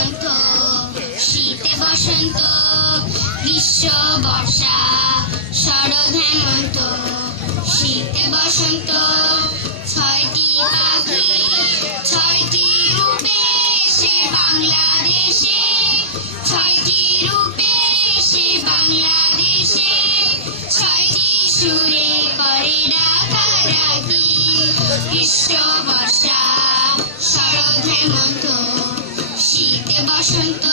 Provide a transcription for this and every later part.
হেমন্ত, শীতে বসন্ত, গ্রীষ্ম বর্ষা শরৎ হেমন্ত, শীতে বসন্ত। ছয়টি পাখি ছয়টি রূপে সে বাংলাদেশে, ছয়টি রূপে সে বাংলাদেশে, ছয়টি সুরে করে ডাকাডাকি। গ্রীষ্ম বর্ষা শরৎ হেমন্ত, শীতে বসন্ত।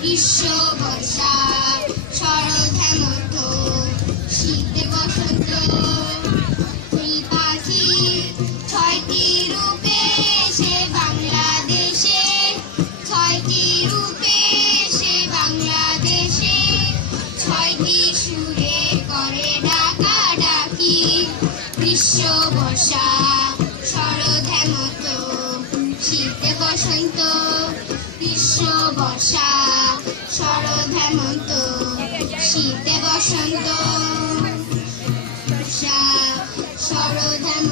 গ্রীষ্ম বর্ষা শরৎ হেমন্ত শীতে বসন্ত। ফুল পাখি ছয়টি রূপে সে বাংলাদেশে, ছয়টি রূপে সে বাংলাদেশে, ছয়টি সুরে করে ডাকাডাকি। গ্রীষ্ম বর্ষা শরৎ হেমন্ত শীতে বসন্ত। গ্রীষ্ম বর্ষা শরৎ হেমন্ত শীতে বসন্ত। শরৎ হেমন্ত।